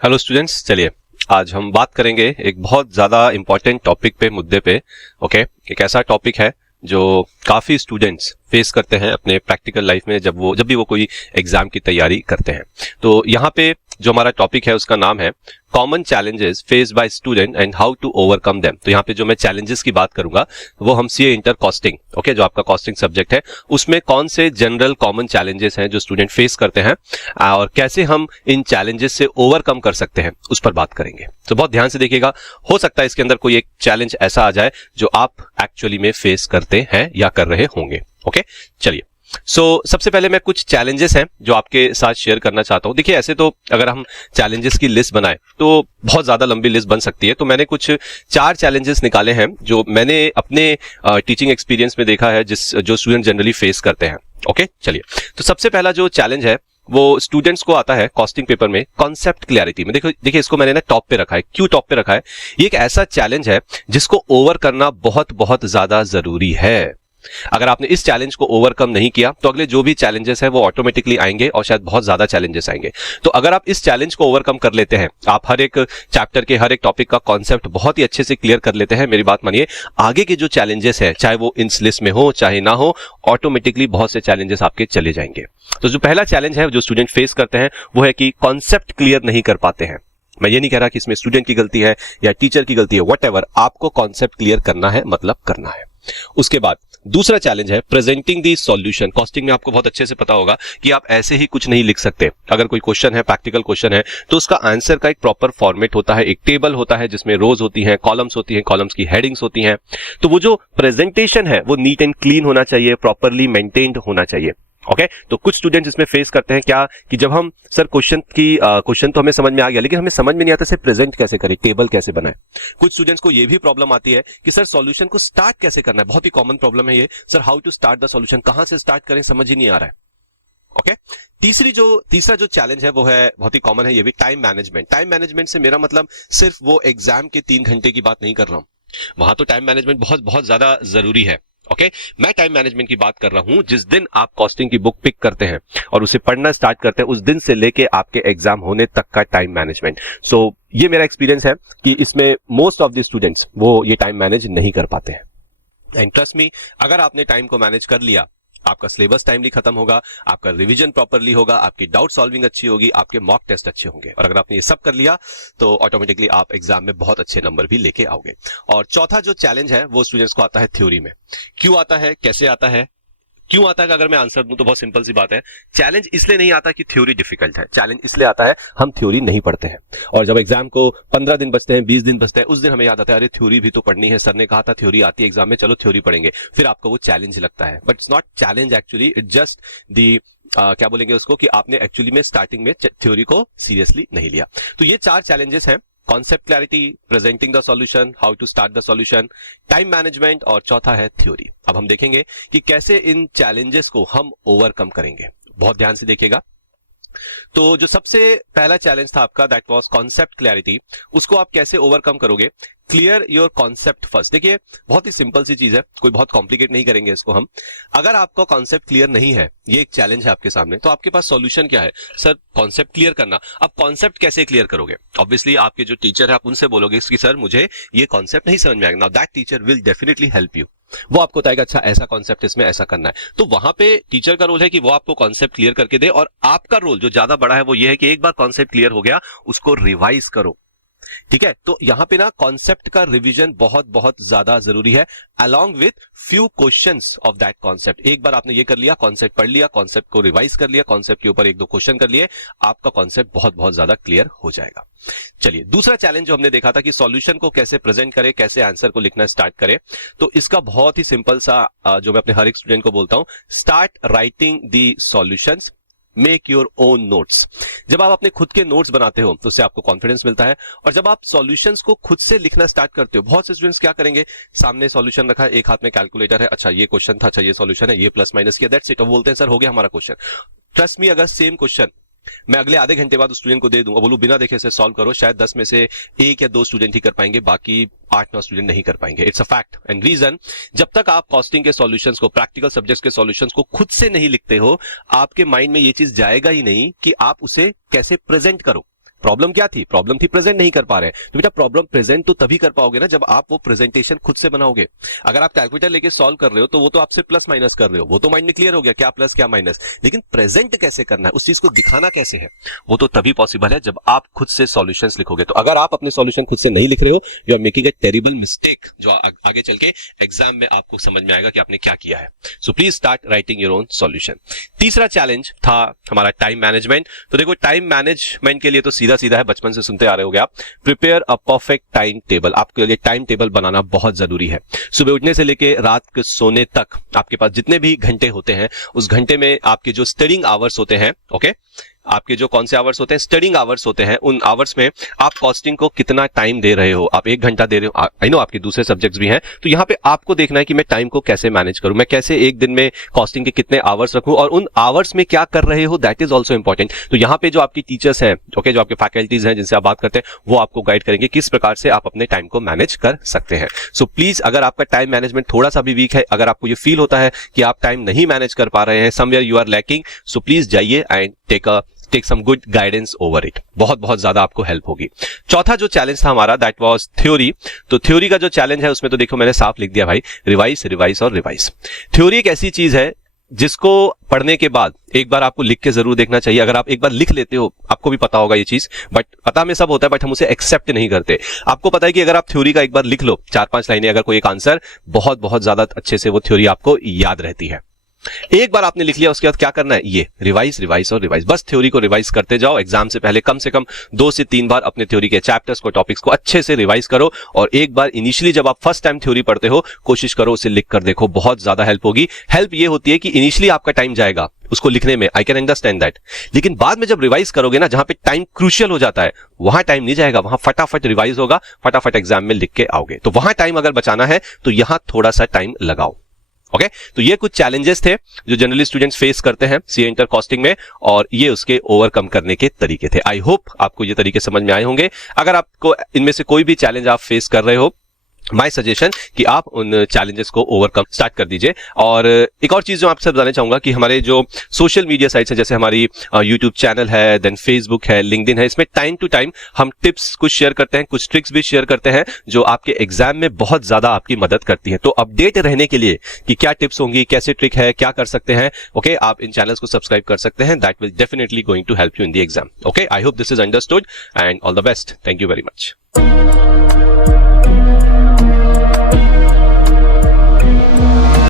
Hello students, चलिए आज हम बात करेंगे एक बहुत ज़्यादा इम्पॉर्टेंट टॉपिक पे, मुद्दे पे। ओके, एक ऐसा टॉपिक है जो काफ़ी स्टूडेंट्स फेस करते हैं अपने प्रैक्टिकल लाइफ में, जब भी वो कोई एग्जाम की तैयारी करते हैं। तो यहाँ पे जो हमारा टॉपिक है उसका नाम है common challenges faced by student and how to overcome them. तो यहाँ पे जो मैं चैलेंजेस की बात करूंगा वो हम सीए इंटर कॉस्टिंग, ओके, जो आपका कॉस्टिंग सब्जेक्ट है, उसमें कौन से जनरल कॉमन चैलेंजेस हैं जो स्टूडेंट फेस करते हैं और कैसे हम इन चैलेंजेस से ओवरकम कर सकते हैं, उस पर बात करेंगे। तो बहुत ध्यान से देखिएगा, हो सकता है इसके अंदर कोई एक चैलेंज ऐसा आ जाए जो आप एक्चुअली में फेस करते हैं या कर रहे होंगे। ओके, चलिए। सबसे पहले मैं कुछ चैलेंजेस हैं जो आपके साथ शेयर करना चाहता हूं। देखिए, ऐसे तो अगर हम चैलेंजेस की लिस्ट बनाएं तो बहुत ज्यादा लंबी लिस्ट बन सकती है। तो मैंने कुछ 4 चैलेंजेस निकाले हैं जो मैंने अपने टीचिंग एक्सपीरियंस में देखा है, जो स्टूडेंट जनरली फेस करते हैं। ओके, चलिए। तो सबसे पहला जो चैलेंज है वो स्टूडेंट्स को आता है कॉस्टिंग पेपर में कॉन्सेप्ट क्लैरिटी में। देखिए इसको मैंने ना टॉप पे रखा है। क्यों टॉप पे रखा है? ये एक ऐसा चैलेंज है जिसको ओवर करना बहुत बहुत ज्यादा जरूरी है। अगर आपने इस चैलेंज को ओवरकम नहीं किया तो अगले जो भी चैलेंजेस हैं वो ऑटोमेटिकली आएंगे और शायद बहुत ज्यादा चैलेंजेस आएंगे। तो अगर आप इस चैलेंज को ओवरकम कर लेते हैं, आप हर एक चैप्टर के हर एक टॉपिक का कॉन्सेप्ट बहुत ही अच्छे से क्लियर कर लेते हैं, मेरी बात मानिए, आगे के जो चैलेंजेस हैं चाहे वो इस लिस्ट में हो चाहे ना हो, ऑटोमेटिकली बहुत से चैलेंजेस आपके चले जाएंगे। तो जो पहला चैलेंज है जो स्टूडेंट फेस करते हैं वो है कि कॉन्सेप्ट क्लियर नहीं कर पाते हैं। मैं ये नहीं कह रहा कि इसमें स्टूडेंट की गलती है या टीचर की गलती है, व्हाटएवर, आपको कॉन्सेप्ट क्लियर करना है, मतलब करना है। उसके बाद दूसरा चैलेंज है प्रेजेंटिंग दी सॉल्यूशन। कॉस्टिंग में आपको बहुत अच्छे से पता होगा कि आप ऐसे ही कुछ नहीं लिख सकते। अगर कोई क्वेश्चन है, प्रैक्टिकल क्वेश्चन है, तो उसका आंसर का एक प्रॉपर फॉर्मेट होता है, एक टेबल होता है जिसमें रोज होती हैं, कॉलम्स होती हैं, कॉलम्स की हेडिंग्स होती हैं। तो वो जो प्रेजेंटेशन है वो नीट एंड क्लीन होना चाहिए, प्रॉपरली मेंटेन्ड होना चाहिए। ओके, तो कुछ स्टूडेंट्स इसमें फेस करते हैं क्या कि जब हम सर क्वेश्चन तो हमें समझ में आ गया, लेकिन हमें समझ में नहीं आता इसे प्रेजेंट कैसे करें, टेबल कैसे बनाए। कुछ स्टूडेंट्स को ये भी प्रॉब्लम आती है कि सर सॉल्यूशन को स्टार्ट कैसे करना है। बहुत ही कॉमन प्रॉब्लम है ये, sir how to start the solution, कहां से स्टार्ट करें समझ ही नहीं आ रहा है। ओके, तीसरा जो चैलेंज है वो है बहुत ही कॉमन है, ये भी टाइम मैनेजमेंट। टाइम मैनेजमेंट से मेरा मतलब सिर्फ वो एग्जाम के 3 घंटे की बात नहीं कर रहा हूं, वहां तो टाइम मैनेजमेंट बहुत बहुत ज्यादा जरूरी है। ओके, मैं टाइम मैनेजमेंट की बात कर रहा हूं जिस दिन आप कॉस्टिंग की बुक पिक करते हैं और उसे पढ़ना स्टार्ट करते हैं, उस दिन से लेके आपके एग्जाम होने तक का टाइम मैनेजमेंट। ये मेरा एक्सपीरियंस है कि इसमें मोस्ट ऑफ द स्टूडेंट्स वो ये टाइम मैनेज नहीं कर पाते हैं। एंड ट्रस्ट मी, अगर आपने टाइम को मैनेज कर लिया, आपका सिलेबस टाइमली खत्म होगा, आपका रिवीजन प्रॉपरली होगा, आपकी डाउट सॉल्विंग अच्छी होगी, आपके मॉक टेस्ट अच्छे होंगे, और अगर आपने ये सब कर लिया तो ऑटोमेटिकली आप एग्जाम में बहुत अच्छे नंबर भी लेके आओगे। और चौथा जो चैलेंज है वो स्टूडेंट्स को आता है थ्योरी में। क्यों आता है, कैसे आता है, क्यों आता है? अगर मैं आंसर दूं तो बहुत सिंपल सी बात है, चैलेंज इसलिए नहीं आता कि थ्योरी डिफिकल्ट है, चैलेंज इसलिए आता है हम थ्योरी नहीं पढ़ते हैं। और जब एग्जाम को 15 दिन बचते हैं, 20 दिन बचते हैं, उस दिन हमें याद आता है अरे थ्योरी भी तो पढ़नी है, सर ने कहा था थ्योरी आती है एग्जाम में, चलो थ्योरी पढ़ेंगे। फिर आपको वो चैलेंज लगता है, but it's not challenge actually, it just the क्या बोलेंगे उसको, कि आपने एक्चुअली में स्टार्टिंग में थ्योरी को सीरियसली नहीं लिया। तो ये 4 चैलेंजेस हैं, concept clarity, presenting the solution, how to start the solution, time management, और चौथा है थ्योरी। अब हम देखेंगे कि कैसे इन चैलेंजेस को हम ओवरकम करेंगे। बहुत ध्यान से देखिएगा। तो जो सबसे पहला चैलेंज था आपका, दैट वाज कॉन्सेप्ट क्लैरिटी, उसको आप कैसे ओवरकम करोगे? Clear your concept first. देखिए बहुत ही सिंपल सी चीज है, कोई बहुत कॉम्प्लिकेट नहीं करेंगे इसको हम। अगर आपका कॉन्सेप्ट क्लियर नहीं है, ये एक चैलेंज है आपके सामने, तो आपके पास सॉल्यूशन क्या है? सर कॉन्सेप्ट क्लियर करना। अब कॉन्सेप्ट कैसे क्लियर करोगे? ऑब्वियसली आपके जो टीचर है आप उनसे बोलोगे कि सर मुझे ये कॉन्सेप्ट नहीं समझ में आएगा। Now that teacher will definitely help you. वो आपको बताएगा अच्छा ऐसा कॉन्सेप्ट इसमें ऐसा करना है। तो वहां पे टीचर का रोल है कि वो आपको कॉन्सेप्ट क्लियर करके दे, और आपका रोल जो ज्यादा बड़ा है वो ये है कि एक बार कॉन्सेप्ट क्लियर हो गया उसको रिवाइज करो। ठीक है, तो यहां पे ना कॉन्सेप्ट का रिवीजन बहुत बहुत ज्यादा जरूरी है, along with few questions of that concept. एक बार आपने ये कर लिया, कॉन्सेप्ट पढ़ लिया, कॉन्सेप्ट को रिवाइज कर लिया, कॉन्सेप्ट के ऊपर 1-2 क्वेश्चन कर लिए, आपका कॉन्सेप्ट बहुत बहुत ज्यादा क्लियर हो जाएगा। चलिए, दूसरा चैलेंज जो हमने देखा था कि सॉल्यूशन को कैसे प्रेजेंट करें, कैसे आंसर को लिखना स्टार्ट करें, तो इसका बहुत ही सिंपल सा जो मैं अपने हर एक स्टूडेंट को बोलता हूं, start writing the solutions, make your own notes. जब आप अपने खुद के नोट्स बनाते हो तो उससे आपको कॉन्फिडेंस मिलता है, और जब आप सॉल्यूशंस को खुद से लिखना स्टार्ट करते हो, बहुत से स्टूडेंट्स क्या करेंगे, सामने सॉल्यूशन रखा है, एक हाथ में कैलकुलेटर है, अच्छा ये क्वेश्चन था, अच्छा ये सॉल्यूशन है, ये प्लस माइनस किया, दैट्स इट, अब बोलते हैं सर हो गया हमारा क्वेश्चन। ट्रस्ट मी, अगर सेम क्वेश्चन मैं अगले आधे घंटे बाद स्टूडेंट को दे दूं और बोलूं बिना देखे से सॉल्व करो, शायद 10 में से 1 या 2 स्टूडेंट ही कर पाएंगे, बाकी 8-9 स्टूडेंट नहीं कर पाएंगे। It's a fact and reason, जब तक आप कॉस्टिंग के सॉल्यूशंस को, प्रैक्टिकल सब्जेक्ट्स के सॉल्यूशंस को खुद से नहीं लिखते हो, आपके माइंड में ये चीज जाएगा ही नहीं कि आप उसे कैसे प्रेजेंट करो, प्रॉब्लम क्या थी? प्रॉब्लम थी प्रेजेंट नहीं कर पा रहे। तो बेटा प्रॉब्लम प्रेजेंट तो तभी कर पाओगे ना जब आप वो प्रेजेंटेशन खुद से बनाओगे। अगर आप कैलकुलेटर लेके सॉल्व कर रहे हो तो वो तो आपसे प्लस माइनस कर रहे हो, वो तो माइंड में क्लियर हो गया क्या प्लस क्या माइनस, लेकिन प्रेजेंट कैसे करना है, उस चीज को दिखाना कैसे है, वो तो तभी पॉसिबल है जब आप खुद से सॉल्यूशंस लिखोगे। तो अगर आप अपने सॉल्यूशन खुद से नहीं लिख रहे हो, you are making a terrible mistake, जो आगे चल के एग्जाम में आपको समझ में आएगा कि आपने क्या किया है। So please start writing your own solution. तीसरा चैलेंज था हमारा टाइम मैनेजमेंट। तो देखो टाइम मैनेजमेंट के लिए तो सीधा सीधा है, बचपन से सुनते आ रहे होगे आप, prepare a perfect time table. आपके लिए टाइम टेबल बनाना बहुत जरूरी है। सुबह उठने से लेके रात के सोने तक आपके पास जितने भी घंटे होते हैं, उस घंटे में आपके जो स्टडिंग आवर्स होते हैं, ओके, आपके जो कौन से आवर्स होते हैं, स्टडिंग आवर्स होते हैं, उन आवर्स में आप कॉस्टिंग को कितना टाइम दे रहे हो। आप 1 घंटा दे रहे हो, आई नो आपके दूसरे सब्जेक्ट्स भी हैं, तो यहाँ पे आपको देखना है कि मैं टाइम को कैसे मैनेज करूं, मैं कैसे एक दिन में कॉस्टिंग के कितने आवर्स रखूं, और उन आवर्स में क्या कर रहे हो, दैट इज ऑल्सो इंपॉर्टेंट। तो यहाँ पे जो आपकी टीचर्स हैं, ओके, जो आपके फैकल्टीज हैं जिनसे आप बात करते हैं, वो आपको गाइड करेंगे किस प्रकार से आप अपने टाइम को मैनेज कर सकते हैं। सो प्लीज, अगर आपका टाइम मैनेजमेंट थोड़ा सा भी वीक है, अगर आपको ये फील होता है कि आप टाइम नहीं मैनेज कर पा रहे हैं, somewhere you are lacking, so please जाइए and take some good guidance over it. बहुत ज्यादा आपको हेल्प होगी। चौथा जो चैलेंज था हमारा, दैट वाज थ्योरी। तो थ्योरी का जो चैलेंज है उसमें तो देखो मैंने साफ लिख दिया भाई, रिवाइज रिवाइज और रिवाइज। थ्योरी एक ऐसी चीज है जिसको पढ़ने के बाद एक बार आपको लिख के जरूर देखना चाहिए। अगर आप एक बार लिख लेते हो, आपको भी पता होगा ये चीज, बट पता में सब होता है, बट हम उसे एक्सेप्ट नहीं करते। आपको पता है कि अगर आप थ्योरी का एक बार लिख लो, 4-5 लाइनें, अगर कोई एक आंसर, बहुत ज्यादा अच्छे से वो थ्योरी आपको याद रहती है। एक बार आपने लिख लिया, उसके बाद क्या करना है, ये रिवाइज रिवाइज और रिवाइज। बस थ्योरी को रिवाइज करते जाओ। एग्जाम से पहले कम से कम 2 से 3 बार अपने थ्योरी के चैप्टर्स को, टॉपिक्स को अच्छे से रिवाइज करो। और एक बार इनिशियली जब आप फर्स्ट टाइम थ्योरी पढ़ते हो, कोशिश करो उसे लिख कर देखो, बहुत ज्यादा हेल्प होगी। हेल्प ये होती है कि इनिशियली आपका टाइम जाएगा उसको लिखने में, आई कैन अंडरस्टैंड दैट, लेकिन बाद में जब रिवाइज करोगे ना, जहां पे टाइम क्रूशियल हो जाता है, वहां टाइम नहीं जाएगा, वहां फटाफट रिवाइज होगा, फटाफट एग्जाम में लिख के आओगे। तो वहां टाइम अगर बचाना है तो यहां थोड़ा सा टाइम लगाओ। ओके, तो ये कुछ चैलेंजेस थे जो जनरली स्टूडेंट्स फेस करते हैं सीए इंटर कॉस्टिंग में, और ये उसके ओवरकम करने के तरीके थे। आई होप आपको ये तरीके समझ में आए होंगे। अगर आपको इनमें से कोई भी चैलेंज आप फेस कर रहे हो, माय सजेशन कि आप उन चैलेंजेस को ओवरकम स्टार्ट कर दीजिए। और एक और चीज जो आपसे बताना चाहूंगा कि हमारे जो सोशल मीडिया साइट्स है, जैसे हमारी यूट्यूब चैनल है, देन फेसबुक है, लिंक्डइन है, इसमें टाइम टू टाइम हम टिप्स कुछ शेयर करते हैं, कुछ ट्रिक्स भी शेयर करते हैं जो आपके एग्जाम में बहुत ज्यादा आपकी मदद करती है। तो अपडेट रहने के लिए कि क्या टिप्स होंगी, कैसे ट्रिक है, क्या कर सकते हैं, ओके, आप इन चैनल्स को सब्सक्राइब कर सकते हैं। That will definitely going to help you in the exam. Okay, I hope this is understood and all the best. Thank you very much.